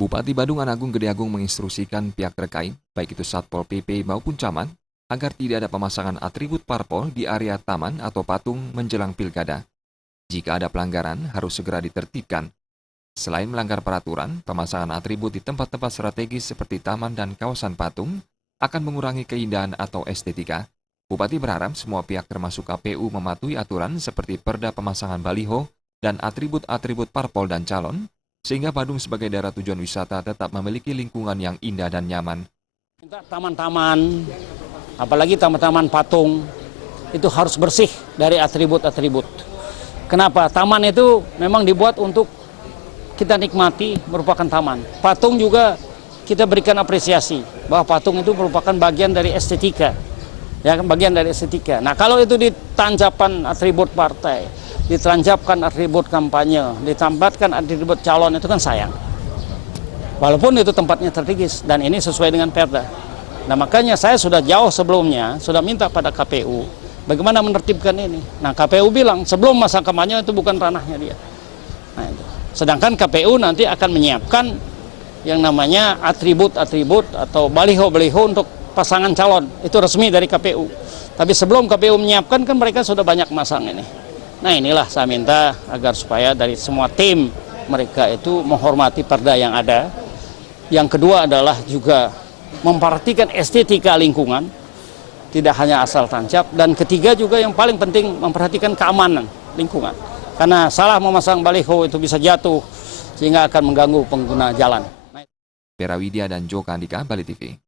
Bupati Badung Anagung Gede Agung menginstruksikan pihak terkait, baik itu Satpol PP maupun Camat, agar tidak ada pemasangan atribut parpol di area taman atau patung menjelang pilkada. Jika ada pelanggaran, harus segera ditertibkan. Selain melanggar peraturan, pemasangan atribut di tempat-tempat strategis seperti taman dan kawasan patung akan mengurangi keindahan atau estetika. Bupati berharap semua pihak termasuk KPU mematuhi aturan seperti perda pemasangan baliho dan atribut-atribut parpol dan calon, sehingga Badung sebagai daerah tujuan wisata tetap memiliki lingkungan yang indah dan nyaman. Taman-taman, apalagi taman-taman patung, itu harus bersih dari atribut-atribut. Kenapa? Taman itu memang dibuat untuk kita nikmati, merupakan taman. Patung juga kita berikan apresiasi, bahwa patung itu merupakan bagian dari estetika. Ya, bagian dari estetika. Nah, kalau itu ditancapkan atribut partai, ditancapkan atribut kampanye, ditambahkan atribut calon, itu kan sayang. Walaupun itu tempatnya strategis dan ini sesuai dengan perda. Nah, makanya saya sudah jauh sebelumnya sudah minta pada KPU bagaimana menertibkan ini. Nah, KPU bilang sebelum masa kampanye itu bukan ranahnya dia. Nah, itu. Sedangkan KPU nanti akan menyiapkan yang namanya atribut-atribut atau baliho-baliho untuk pasangan calon. Itu resmi dari KPU. Tapi sebelum KPU menyiapkan kan mereka sudah banyak masang ini. Nah, inilah saya minta agar supaya dari semua tim mereka itu menghormati perda yang ada. Yang kedua adalah juga memperhatikan estetika lingkungan, tidak hanya asal tancap. Dan ketiga juga yang paling penting memperhatikan keamanan lingkungan. Karena salah memasang baliho itu bisa jatuh sehingga akan mengganggu pengguna jalan. Pera Widya dan Joko Andika, Bali TV.